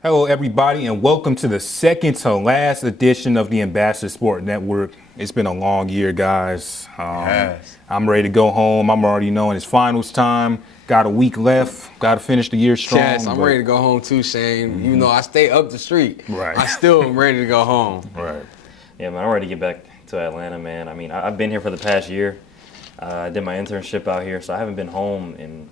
Hello, everybody, and welcome to the second to last edition of the Ambassador Sport Network. It's been a long year, guys. Yes. I'm ready to go home. I'm already knowing it's finals time. Got a week left. Got to finish the year strong. Yes, I'm ready to go home too, Shane. Even though I stay up the street, Right. I still am ready to go home. Right. Yeah, man, I'm ready to get back to Atlanta, man. I mean, I've been here for the past year. I did my internship out here, so I haven't been home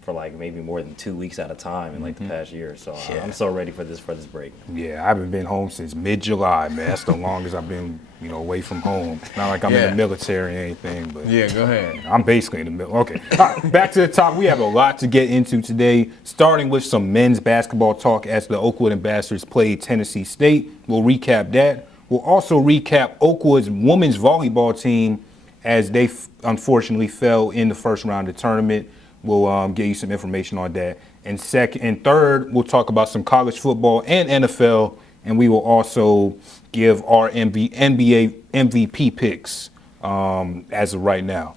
for like maybe more than 2 weeks at a time in like the past year. So I'm so ready for this break. Yeah, I haven't been home since mid-July, man. That's the longest I've been, away from home. Not like I'm in the military or anything, but Yeah, go ahead. I'm basically in the middle. Okay. All right, back to the top. We have a lot to get into today, starting with some men's basketball talk as the Oakwood Ambassadors played Tennessee State. We'll recap that. We'll also recap Oakwood's women's volleyball team as they unfortunately fell in the first round of the tournament. We'll get you some information on that. And third, we'll talk about some college football and NFL, and we will also give our NBA MVP picks as of right now.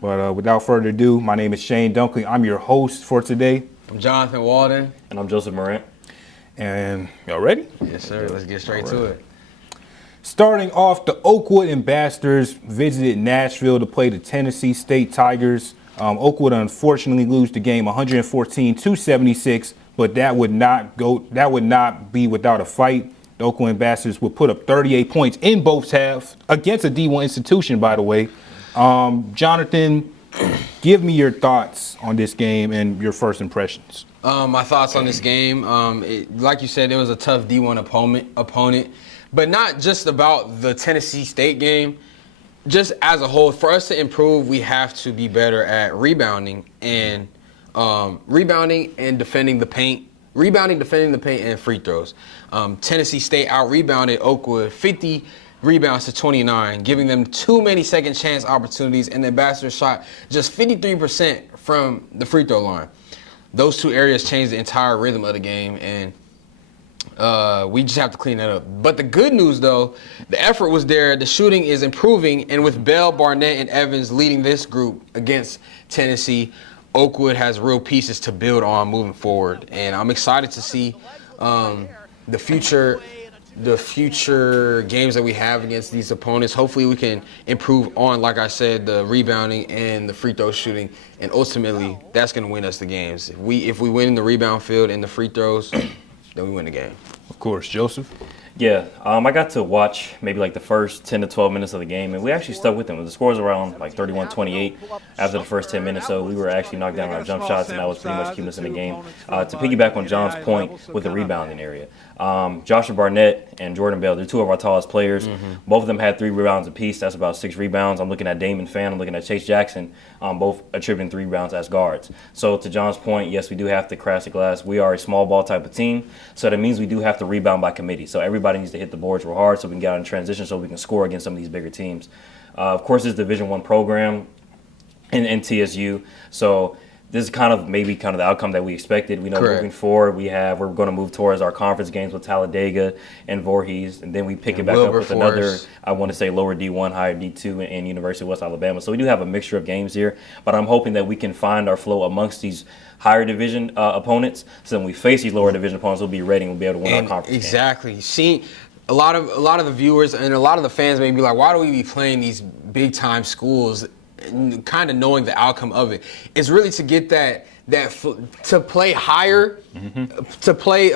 But without further ado, my name is Shane Dunkley. I'm your host for today. I'm Jonathan Walden. And I'm Joseph Morant. And y'all ready? Yes, sir. Let's get straight to it. Starting off, the Oakwood Ambassadors visited Nashville to play the Tennessee State Tigers. Oakwood unfortunately lose the game 114-76, but that would not be without a fight. The Oakwood Ambassadors would put up 38 points in both halves against a D1 institution, by the way. Jonathan, give me your thoughts on this game and your first impressions. My thoughts on this game, like you said, it was a tough D1 opponent, but not just about the Tennessee State game. Just as a whole, for us to improve, we have to be better at rebounding and defending the paint. Rebounding, defending the paint, and free throws. Tennessee State out-rebounded Oakwood 50 rebounds to 29, giving them too many second chance opportunities, and the Ambassadors shot just 53% from the free throw line. Those two areas changed the entire rhythm of the game, and we just have to clean that up. But the good news, though, the effort was there. The shooting is improving. And with Bell, Barnett, and Evans leading this group against Tennessee, Oakwood has real pieces to build on moving forward. And I'm excited to see the future games that we have against these opponents. Hopefully we can improve on, like I said, the rebounding and the free throw shooting. And ultimately, that's going to win us the games. If we win in the rebound field and the free throws, then we win the game. Of course, Joseph. Yeah, I got to watch maybe like the first 10 to 12 minutes of the game, and we actually stuck with them. The score was around like 31-28 after the first 10 minutes, so we were actually knocked down on our jump shots, and that was pretty much keeping us in the game. To piggyback on John's point with the rebounding area, Joshua Barnett and Jordan Bell, they're two of our tallest players. Both of them had 3 rebounds apiece. That's about 6 rebounds. I'm looking at Damon Fan. I'm looking at Chase Jackson, both attributing 3 rebounds as guards. So to John's point, yes, we do have to crash the glass. We are a small ball type of team, so that means we do have to rebound by committee. So everybody needs to hit the boards real hard so we can get out in transition so we can score against some of these bigger teams. Of course, it's Division I program in TSU, so this is kind of the outcome that we expected. We know moving forward, we're going to move towards our conference games with Talladega and Voorhees, and then we pick it back up with another, I want to say, lower D1, higher D2 in University of West Alabama. So we do have a mixture of games here, but I'm hoping that we can find our flow amongst these higher division opponents, so when we face these lower division opponents, we'll be ready and we'll be able to win our conference Exactly. Games. See, a lot of the viewers and a lot of the fans may be like, why do we be playing these big time schools? Kind of knowing the outcome of it. It's really to get to play higher, to play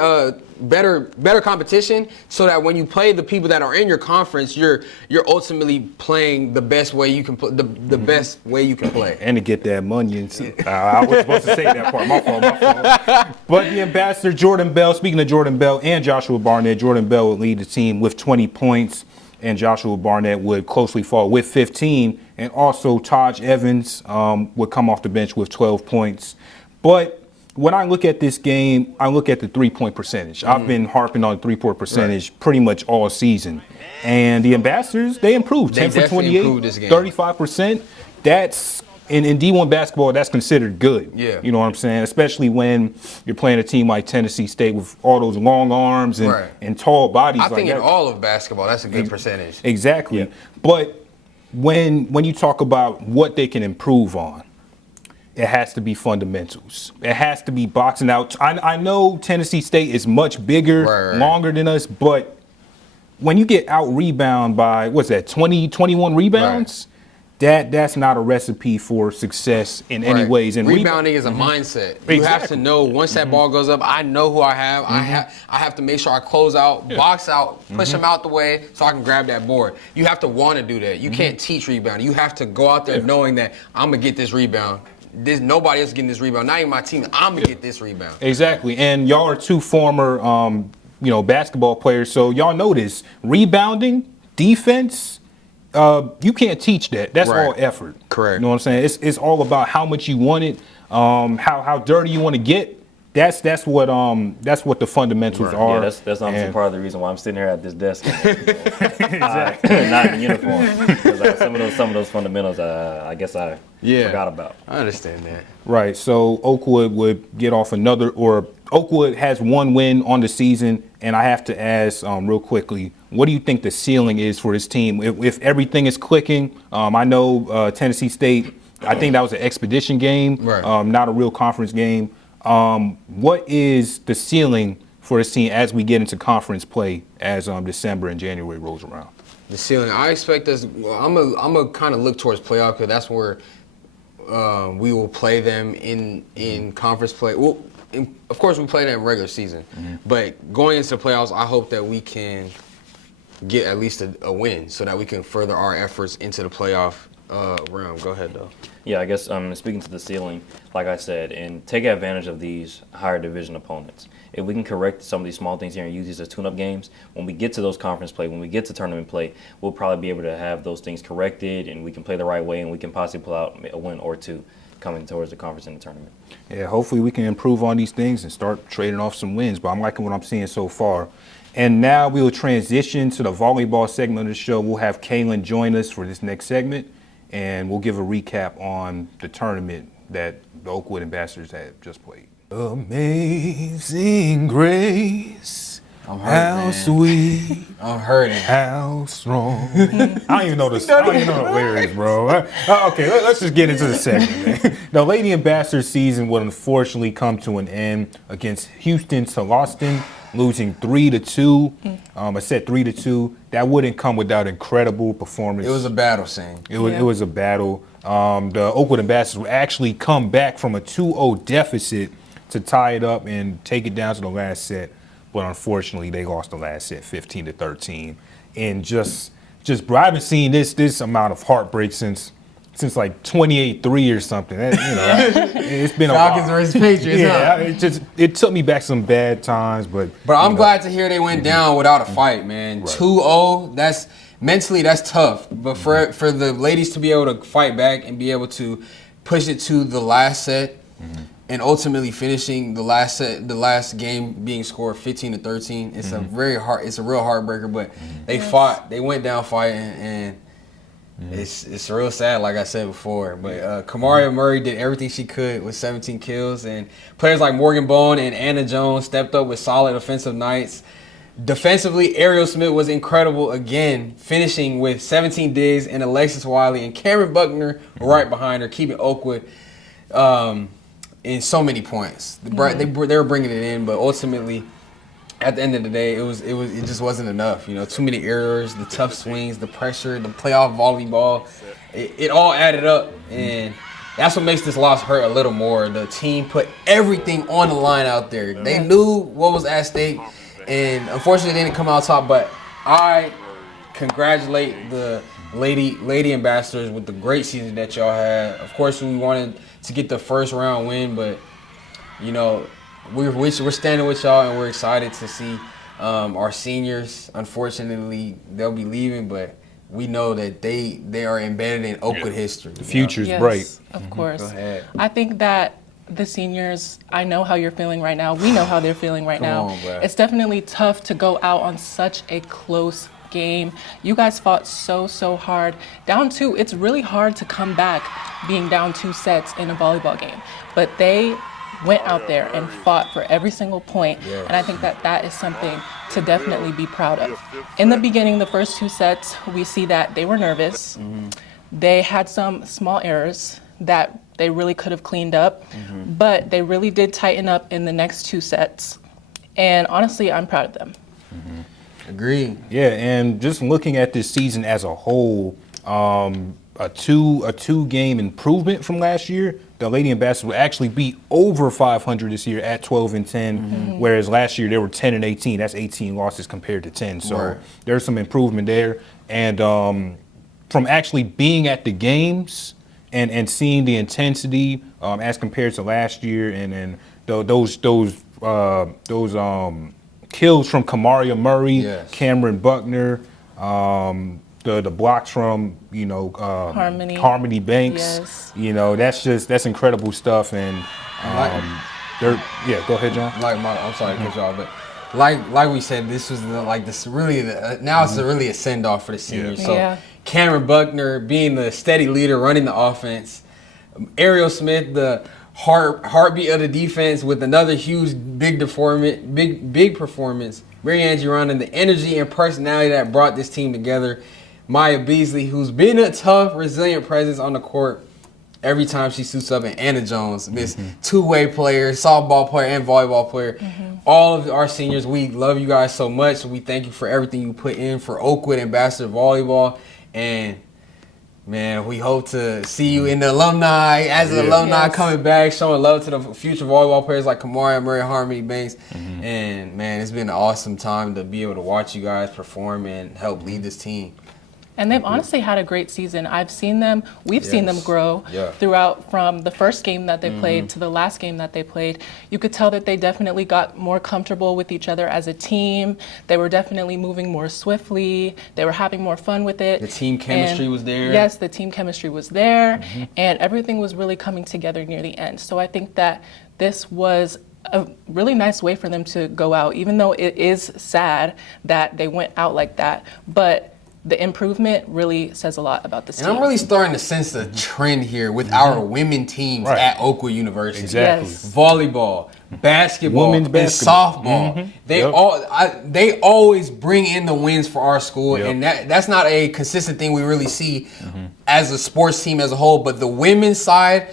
better competition, so that when you play the people that are in your conference, you're ultimately playing the best way you can the best way you can play. And to get that money. I was supposed to say that part. My fault. But the Ambassador, Jordan Bell, speaking of Jordan Bell and Joshua Barnett, Jordan Bell would lead the team with 20 points, and Joshua Barnett would closely follow with 15. And also Taj Evans would come off the bench with 12 points. But when I look at this game, I look at the three-point percentage. I've been harping on the three-point percentage pretty much all season. And the Ambassadors, they improved. 10 for 28, 35%. That's in D1 basketball, that's considered good. Yeah. You know what I'm saying? Especially when you're playing a team like Tennessee State with all those long arms and tall bodies. I think in all of basketball, that's a good percentage. Exactly. Yeah. But when you talk about what they can improve on, it has to be fundamentals. It has to be boxing out. I know Tennessee State is much bigger, longer than us, but when you get out rebound by, 21 rebounds, that's not a recipe for success in any ways. And rebounding is a mindset. You have to know once that ball goes up, I know who I have. I have to make sure I close out, box out, push them out the way so I can grab that board. You have to want to do that. You can't teach rebounding. You have to go out there knowing that I'm gonna get this rebound. There's nobody else getting this rebound. Not even my team. I'm gonna get this rebound. Exactly. And y'all are two former, basketball players, so y'all know this. Rebounding, defense. You can't teach that. That's all effort. Correct. You know what I'm saying? It's all about how much you want it, how dirty you want to get. That's what the fundamentals are. Yeah, that's honestly part of the reason why I'm sitting here at this desk. Not in uniform. Because some of those fundamentals, I guess I forgot about. I understand that. Right. So Oakwood would get off Oakwood has one win on the season, and I have to ask real quickly, what do you think the ceiling is for this team? If everything is clicking, I know Tennessee State, I think that was an expedition game, not a real conference game. What is the ceiling for this team as we get into conference play as December and January rolls around? The ceiling, I expect us. I'm a kind of look towards playoff because that's where we will play them in conference play. Well, of course, we play them in regular season, but going into the playoffs, I hope that we can get at least a win so that we can further our efforts into the playoff round. Go ahead, though. Yeah, I guess speaking to the ceiling, like I said, and take advantage of these higher division opponents. If we can correct some of these small things here and use these as tune-up games, when we get to those conference play, when we get to tournament play, we'll probably be able to have those things corrected and we can play the right way and we can possibly pull out a win or two coming towards the conference and the tournament. Yeah, hopefully we can improve on these things and start trading off some wins, but I'm liking what I'm seeing so far. And now we will transition to the volleyball segment of the show. We'll have Kaylin join us for this next segment, and we'll give a recap on the tournament that the Oakwood Ambassadors had just played. Amazing grace, how sweet, I'm hurting, how strong. I don't even know the lyrics, bro. Okay, let's just get into the segment, man. The Lady Ambassador season would unfortunately come to an end against Huston-Tillotson, losing 3-2. I said 3-2. That wouldn't come without incredible performance. It was a battle, Shane. It was a battle. The Oakwood Ambassadors would actually come back from a 2-0 deficit to tie it up and take it down to the last set. But unfortunately, they lost the last set 15-13. And just bro, I haven't seen this amount of heartbreak since like 28-3 or something. It's been a while. Falcons versus Patriots. Yeah, it took me back some bad times, but I'm glad to hear they went down without a fight, man. 2-0, that's mentally that's tough. But for the ladies to be able to fight back and be able to push it to the last set, and ultimately finishing the last game being scored 15-13, it's it's a real heartbreaker. But they went down fighting, and it's real sad, like I said before. But Kamaria Murray did everything she could with 17 kills, and players like Morgan Bone and Anna Jones stepped up with solid offensive nights. Defensively, Ariel Smith was incredible again, finishing with 17 digs, and Alexis Wiley and Cameron Buckner were right behind her, keeping Oakwood in so many points. They were bringing it in, but ultimately, at the end of the day, it just wasn't enough. Too many errors, the tough swings, the pressure, the playoff volleyball. It all added up, and that's what makes this loss hurt a little more. The team put everything on the line out there. They knew what was at stake, and unfortunately, they didn't come out top. But I congratulate the lady ambassadors with the great season that y'all had. Of course, we wanted to get the first round win, but we're standing with y'all, and we're excited to see our seniors. Unfortunately, they'll be leaving, but we know that they are embedded in Oakwood history. The future's bright. Of course. Go ahead. I think that the seniors, I know how you're feeling right now. We know how they're feeling right now. on, bro. It's definitely tough to go out on such a close game. You guys fought so hard. Down 2, it's really hard to come back being down 2 sets in a volleyball game. But they went out there and fought for every single point, and I think that is something to definitely be proud of. In the beginning, the first 2 sets, we see that they were nervous. They had some small errors that they really could have cleaned up, but they really did tighten up in the next 2 sets. And honestly, I'm proud of them. Agreed. Yeah, and just looking at this season as a whole, a two game improvement from last year. The Lady Ambassadors will actually be over 500 this year at 12-10, whereas last year they were 10-18. That's 18 losses compared to 10. So there's some improvement there. And from actually being at the games and seeing the intensity as compared to last year, and then those kills from Kamaria Murray, Cameron Buckner, the blocks from Harmony Banks, that's incredible stuff. And go ahead, John. I'm sorry to cut you off, but like we said, this was now it's really a send off for the seniors. So Cameron Buckner being the steady leader running the offense, Ariel Smith the heartbeat of the defense with another huge big performance. Marianne Giron, the energy and personality that brought this team together. Maya Beasley, who's been a tough, resilient presence on the court every time she suits up, and Anna Jones, this two-way player, softball player, and volleyball player. All of our seniors, we love you guys so much. We thank you for everything you put in for Oakwood Ambassador Volleyball. And, man, we hope to see you in the alumni, as an alumni coming back, showing love to the future volleyball players like Kamaria Murray, Harmony Banks. And, man, it's been an awesome time to be able to watch you guys perform and help lead this team. And they've honestly had a great season. We've seen them grow throughout, from the first game that they played to the last game that they played. You could tell that they definitely got more comfortable with each other as a team. They were definitely moving more swiftly. They were having more fun with it. The team chemistry was there. Yes, the team chemistry was there. And everything was really coming together near the end. So I think that this was a really nice way for them to go out, even though it is sad that they went out like that. But the improvement really says a lot about this team. And I'm really starting to sense the trend here with our women teams at Oakwood University. Exactly. Yes. Volleyball, basketball, Women's basketball. and softball. They always bring in the wins for our school, and that's not a consistent thing we really see as a sports team as a whole. But the women's side,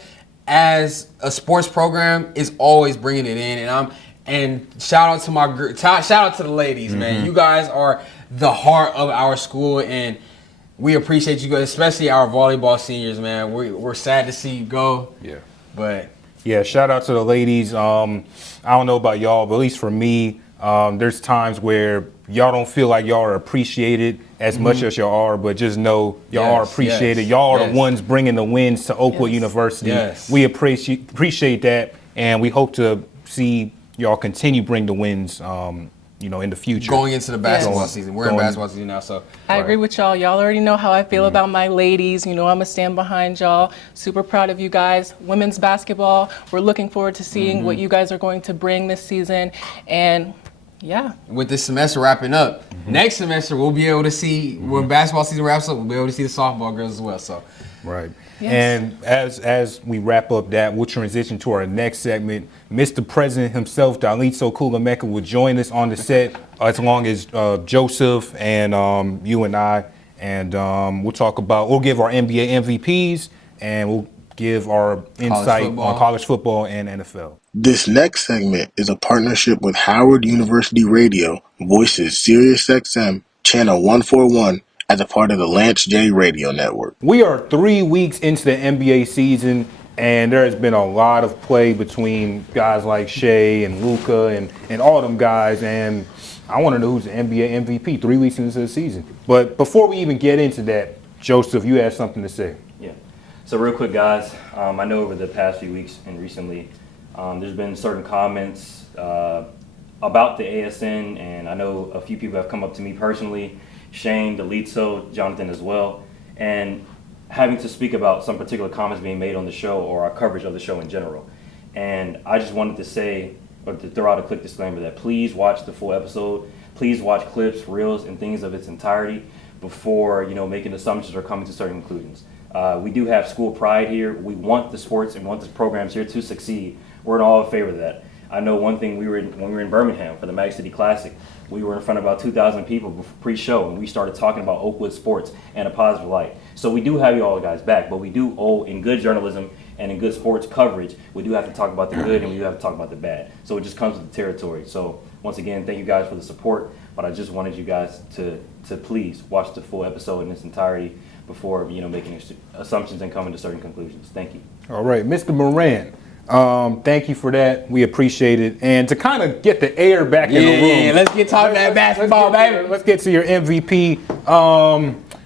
as a sports program, is always bringing it in. And shout out to my group. Shout out to the ladies, man. You guys are the heart of our school, and we appreciate you guys, especially our volleyball seniors, man. We're sad to see you go. But shout out to the ladies. I don't know about y'all, but at least for me, there's times where y'all don't feel like y'all are appreciated as much as y'all are, but just know y'all are appreciated. Y'all are the ones bringing the wins to Oakwood University. We appreciate that, and we hope to see y'all continue bring the wins in the future. Going into the basketball season. We're in basketball season now, so. I agree with y'all. Y'all already know how I feel about my ladies. I'm going to stand behind y'all. Super proud of you guys. Women's basketball, we're looking forward to seeing what you guys are going to bring this season. And, with this semester wrapping up, next semester we'll be able to see, when basketball season wraps up, we'll be able to see the softball girls as well. So. Right. And as we wrap up that, we'll transition to our next segment. Mr. President himself, Dalitso Kulameka, will join us on the set as long as Joseph and you and I. And we'll give our NBA MVPs, and we'll give our insight on college football and NFL. This next segment is a partnership with Howard University Radio, Voices SiriusXM, Channel 141, as a part of the Lance J Radio Network. We are 3 weeks into the NBA season, and there has been a lot of play between guys like Shea and Luka and all them guys, and I want to know who's the NBA MVP 3 weeks into the season. But before we even get into that, Joseph, you had something to say. Yeah. So real quick, guys, I know over the past few weeks and recently, there's been certain comments about the ASN, and I know a few people have come up to me personally, Shane, Dalitso, Jonathan as well, and having to speak about some particular comments being made on the show or our coverage of the show in general. And I just wanted to say, or to throw out a quick disclaimer, that please watch the full episode. Please watch clips, reels, and things of its entirety before making assumptions or coming to certain conclusions. We do have school pride here. We want the sports and want the programs here to succeed. We're in all in favor of that. I know one thing, when we were in Birmingham for the Mag City Classic, we were in front of about 2,000 people pre-show, and we started talking about Oakwood sports in a positive light. So we do have you all guys back, but we do owe, in good journalism and in good sports coverage, we do have to talk about the good and we do have to talk about the bad. So it just comes with the territory. So once again, thank you guys for the support, but I just wanted you guys to please watch the full episode in its entirety before making assumptions and coming to certain conclusions. Thank you. All right, Mr. Moran. Thank you for that. We appreciate it. And to kind of get the air back in the room. Yeah, let's get talking that basketball, baby. Let's get to your MVP.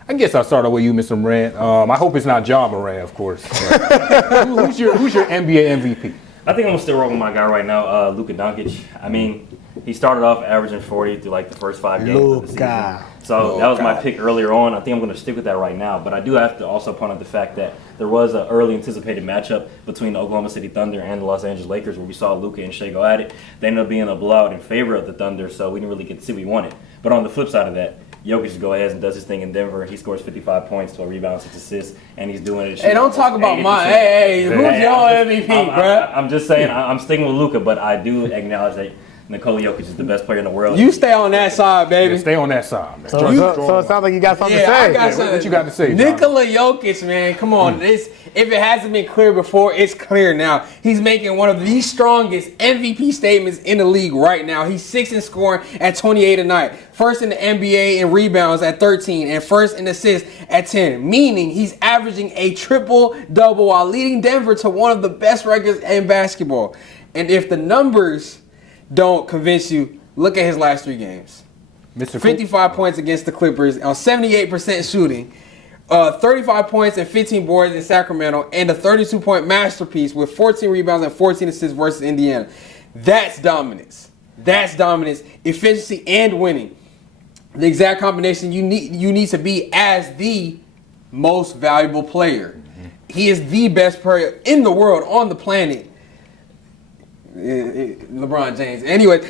I guess I'll start off with you, Mr. Moran. I hope it's not John Moran, of course. Who's your NBA MVP? I think I'm gonna still roll with my guy right now, Luka Doncic. I mean, he started off averaging 40 through like the first 5 games of the season. So that was my pick earlier on. I think I'm gonna stick with that right now. But I do have to also point out the fact that there was an early anticipated matchup between the Oklahoma City Thunder and the Los Angeles Lakers, where we saw Luka and Shea go at it. They ended up being a blowout in favor of the Thunder, so we didn't really get to see what we wanted. But on the flip side of that, Jokic just go ahead and does his thing in Denver. He scores 55 points, 12 rebounds, 6 assists, and he's doing it. Hey, don't talk about my. Hey, who's your MVP, bro? I'm just saying, I'm sticking with Luka, but I do acknowledge that Nikola Jokic is the best player in the world. You stay on that side, baby. Yeah, stay on that side, man. So it sounds like you got something to say. I got something. What you got to say, John? Nikola Jokic, man, come on. If it hasn't been clear before, it's clear now. He's making one of the strongest MVP statements in the league right now. He's 6th in scoring at 28 a night, 1st in the NBA in rebounds at 13, and 1st in assists at 10. Meaning he's averaging a triple-double while leading Denver to one of the best records in basketball. And if the numbers don't convince you, look at his last 3 games. 55 points against the Clippers on 78% shooting, 35 points and 15 boards in Sacramento, and a 32-point masterpiece with 14 rebounds and 14 assists versus Indiana. That's dominance. That's dominance, efficiency, and winning. The exact combination you need to be as the most valuable player. He is the best player in the world, on the planet. LeBron James. Anyways,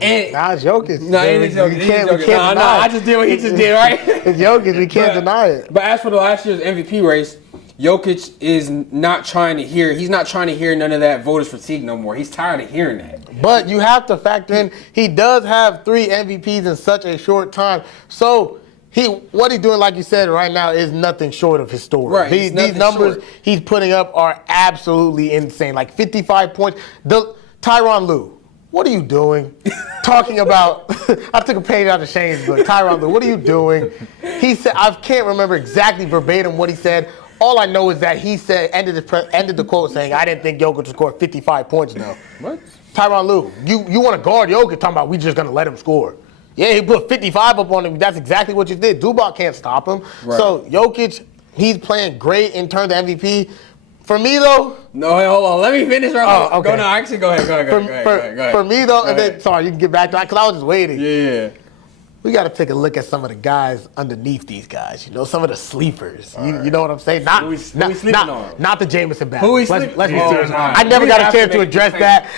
and Nah, it's Jokic. No, it is Jokic. We can't deny I it. just did what he just did, right? It's Jokic. We can't deny it. But as for the last year's MVP race, Jokic is not trying to hear. He's not trying to hear none of that voters fatigue no more. He's tired of hearing that. But you have to factor in, he does have 3 MVPs in such a short time. So what he's doing, like you said, right now is nothing short of historic. Right, These numbers he's putting up are absolutely insane. Like 55 points. Tyronn Lue, what are you doing? Talking about, I took a page out of Shane's book. Tyronn Lue, what are you doing? He said, I can't remember exactly verbatim what he said. All I know is that he said, ended the quote saying, I didn't think Jokic would score 55 points now. What? Tyronn Lue, you want to guard Jokic talking about we just going to let him score. Yeah, he put 55 up on him. That's exactly what you did. Zubac can't stop him. Right. So Jokic, he's playing great in terms of MVP. For me, though. No, hey, hold on. Let me finish right now. Okay. Go ahead. For me, though, and then, sorry, you can get back to that because I was just waiting. Yeah. We got to take a look at some of the guys underneath these guys. Some of the sleepers. You know what I'm saying? Not the Jameson battle. Who we Let's sleeping? be serious. I never got a chance to address that.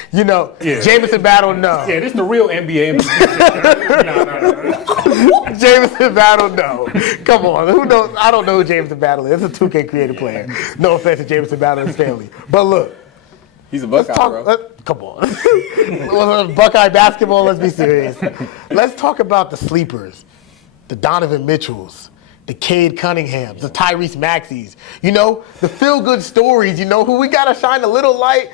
Jameson battle, no. Yeah, this is the real NBA No. Jameson battle, no. Come on. Who knows? I don't know who Jameson battle is. It's a 2K creative player. No offense to Jameson battle and his family. But look. He's a Buckeye, bro. Come on. Buckeye basketball, let's be serious. Let's talk about the sleepers. The Donovan Mitchells, the Cade Cunninghams, the Tyrese Maxeys. The feel-good stories, who we got to shine a little light.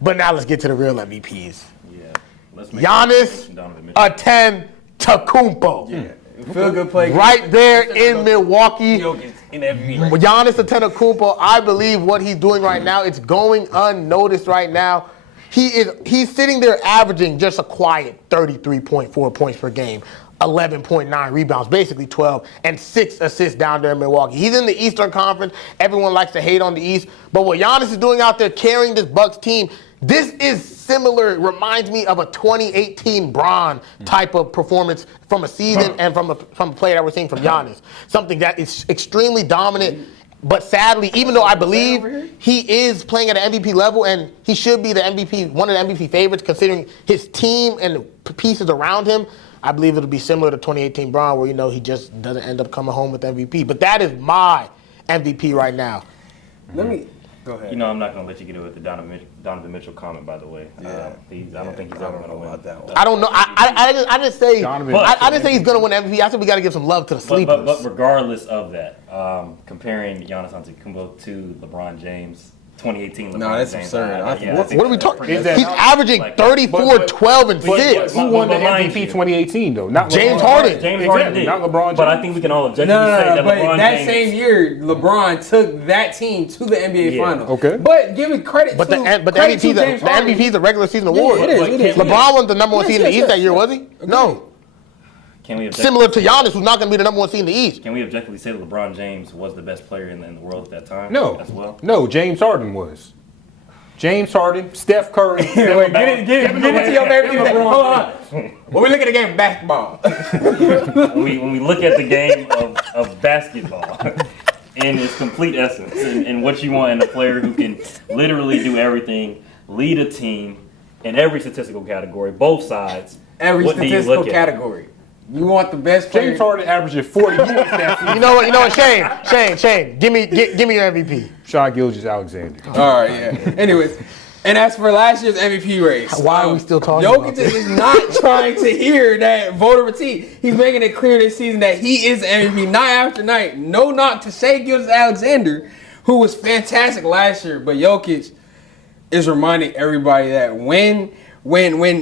But now let's get to the real MVPs. Yeah. Giannis Antetokounmpo. Yeah. Feel-good play. Right there in Milwaukee. In every Giannis Antetokounmpo, I believe what he's doing right now, it's going unnoticed right now. He's sitting there averaging just a quiet 33.4 points per game, 11.9 rebounds, basically 12, and 6 assists down there in Milwaukee. He's in the Eastern Conference. Everyone likes to hate on the East. But what Giannis is doing out there carrying this Bucks team, this is similar, reminds me of a 2018 Bron type of performance from a season and from a player that we're seeing from Giannis. Something that is extremely dominant, but sadly, even though I believe he is playing at an MVP level and he should be the MVP, one of the MVP favorites considering his team and the pieces around him, I believe it'll be similar to 2018 Bron where, he just doesn't end up coming home with MVP. But that is my MVP right now. Let me Go ahead. You know, I'm not going to let you get away with the Donovan Mitchell comment, by the way. Yeah. I don't think he's ever going to win. about that one. I don't know. I didn't say. Donovan- I didn't say he's gonna win MVP. I said we got to give some love to the sleepers. But regardless of that, comparing Giannis Antetokounmpo to LeBron James, 2018 LeBron No, that's James. absurd. I think- what are we talking? Is that- He's averaging Like- 34, but- 12, and but- 6. Who won the But mind MVP you- 2018 though? Not James LeBron. Harden. James Exactly, Harden did. not LeBron But I James. think we can all objectively say that But LeBron that James. same year, LeBron took that team to the NBA Yeah. Finals. Okay. But give it credit But to the credit MVP to the James Harden. MVP is a regular season award. it is, it is. LeBron was the number one Yes, seed in the yes, East that yes. year, was he? No. Can we Similar to Giannis, who's not going to be the number one seed in the East. Can we objectively say that LeBron James was the best player in the world at that time? No, As well. no. James Harden was. James Harden, Steph Curry. Wait, get into your favorite team. Hold on. When we look at the game of basketball, When we look at the game of basketball in its complete essence and what you want in a player who can literally do everything, lead a team in every statistical category, both sides. every what do you statistical look at? category. You want the best player. James Harden averaging 40 points that season. You know what, Shane, give me your MVP. Shai Gilgeous-Alexander. All right, yeah. Anyways, and as for last year's MVP race, Why are we still talking Jokic about this? is not trying to hear that voter fatigue. He's making it clear this season that he is MVP night after night. No knock to Shai Gilgeous-Alexander, who was fantastic last year, but Jokic is reminding everybody that when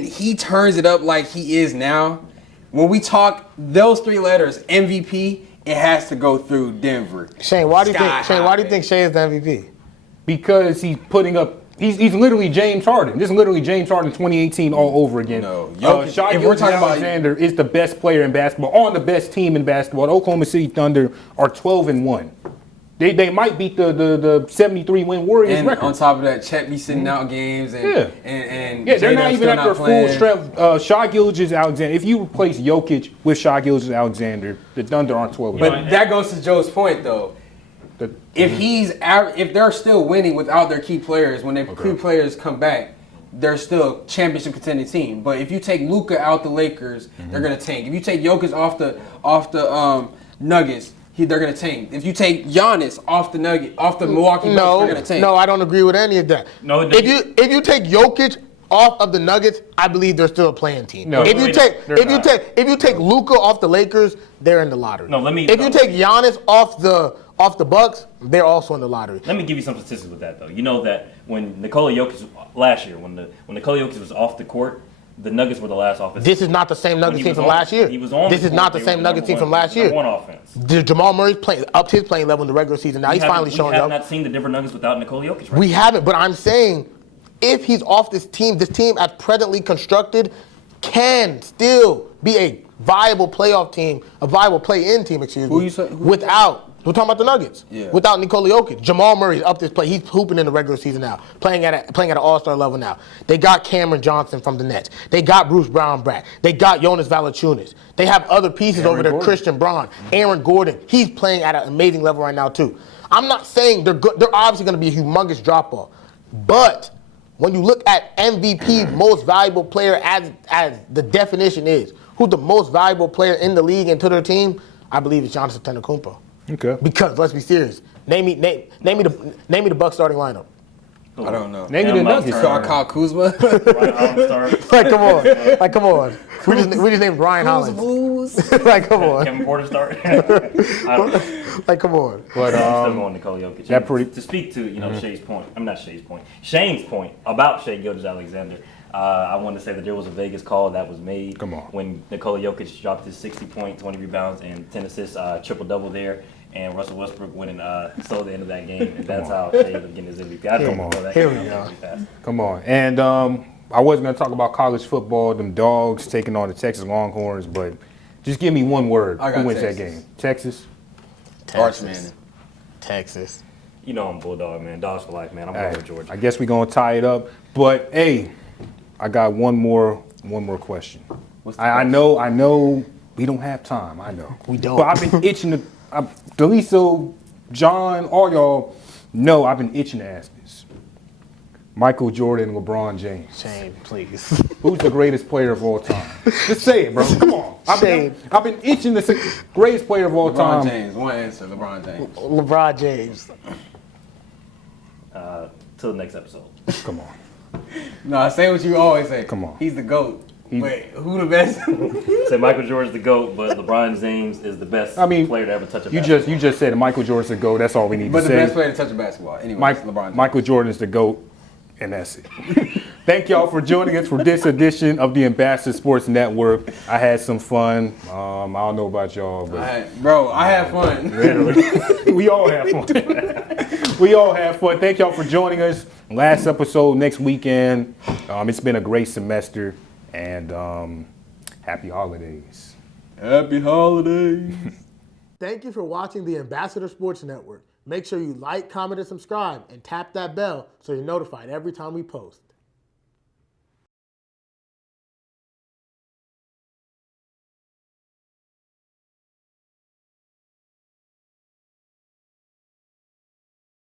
he turns it up like he is now, when we talk those three letters MVP, it has to go through Denver. Shane, why do you Sky think Shea is the MVP? Because he's putting up. He's literally James Harden. This is literally James Harden 2018 all over again. No, Jokic- Shai if we're talking about- Gilgeous-Alexander is the best player in basketball, on the best team in basketball. The Oklahoma City Thunder are 12-1. They might beat the 73 win Warriors And record. on top of that, Chet be sitting out games, and Yeah. and Yeah, they're not J-Dub's even still at their playing. full strength. Shai Gilgeous-Alexander. If you replace Jokic with Shai Gilgeous-Alexander, the Thunder aren't 12. But that goes to Joe's point, though. If they're still winning without their key players, when their key players come back, they're still championship contending team. But if you take Luka out the Lakers, they're gonna tank. If you take Jokic off the Nuggets, they're gonna tank. If you take Giannis off the Milwaukee Bucks, they're gonna tank. No, I don't agree with any of that. No, it if you take Jokic off of the Nuggets, I believe they're still a playing team. No, if you they're take take Luka off the Lakers, they're in the lottery. No, If you take Giannis off the Bucks, they're also in the lottery. Let me give you some statistics with that, though. You know that when Nikola Jokic last year, when Nikola Jokic was off the court, the Nuggets were the last offense. This is not the same Nuggets team from last year. He was on. This is not the same Nuggets team from last year. One offense. Jamal Murray's upped his playing level in the regular season. Now he's finally showing We have up. not seen the different Nuggets without Nikola Jokic. Right? We haven't, but I'm saying if he's off this team as presently constructed can still be a viable playoff team, a viable play-in team, Who you say- who- without, we're talking about the Nuggets. Yeah. Without Nikola Jokic. Jamal Murray's up this play. He's hooping in the regular season now, playing at an all-star level now. They got Cameron Johnson from the Nets. They got Bruce Brown back. They got Jonas Valanciunas. They have other pieces over there, Gordon. Christian Braun, Aaron Gordon. He's playing at an amazing level right now too. I'm not saying they're good. They're obviously going to be a humongous drop-off. But when you look at MVP, most valuable player, as the definition is, who's the most valuable player in the league and to their team, I believe it's Giannis Antetokounmpo. Okay. Because let's be serious. Name me the Bucks starting lineup. I don't know. Name me the Nuggets. So Kyle Kuzma. Like come on. We just named Ryan Hollins. Like come on. Kevin Porter start. I don't know. Like come on. But I'm still going Nikola Jokic. that pretty- To speak to Shay's point, I'm not Shay's point. Shane's point about Shai Gilgeous-Alexander. I wanted to say that there was a Vegas call that was made Come on. when Nikola Jokic dropped his 60-point, 20 rebounds, and 10 assists, triple-double there, and Russell Westbrook went and sold the end of that game, and that's how Shai ended up getting his MVP. I Come on. that Here game we out go. really fast. Come on. And I wasn't going to talk about college football, them dogs taking on the Texas Longhorns, but just give me one word. I got Who wins that Texas. game? Texas? Arch Manning. Texas. You know I'm Bulldog, man. Dogs for life, man. I'm going with Georgia. I guess we're going to tie it up. But, hey, I got one more question. What's the I question? know we don't have time. I know. We don't. But I've been itching to, Deliso, John, all y'all know I've been itching to ask this. Michael Jordan, LeBron James. Shane, please. Who's the greatest player of all time? Just say it, bro. Come on. I've been itching to say greatest player of all LeBron time. James. One answer. LeBron James. LeBron James. Till the next episode. Come on. No, say what you always say. Come on. He's the GOAT. Wait, who the best? Say Michael Jordan's the GOAT, but LeBron James is the best player to ever touch a basketball. You just said Michael Jordan's the GOAT. That's all we need But to the say. best player to touch a basketball. Anyway, LeBron James. Michael Jordan's the GOAT, and that's it. Thank y'all for joining us for this edition of the Ambassador Sports Network. I had some fun. I don't know about y'all, but I had fun. we all have fun. We all have fun. Thank y'all for joining us. Last episode next weekend. It's been a great semester, and happy holidays. Happy holidays. Thank you for watching the Ambassador Sports Network. Make sure you like, comment, and subscribe, and tap that bell so you're notified every time we post.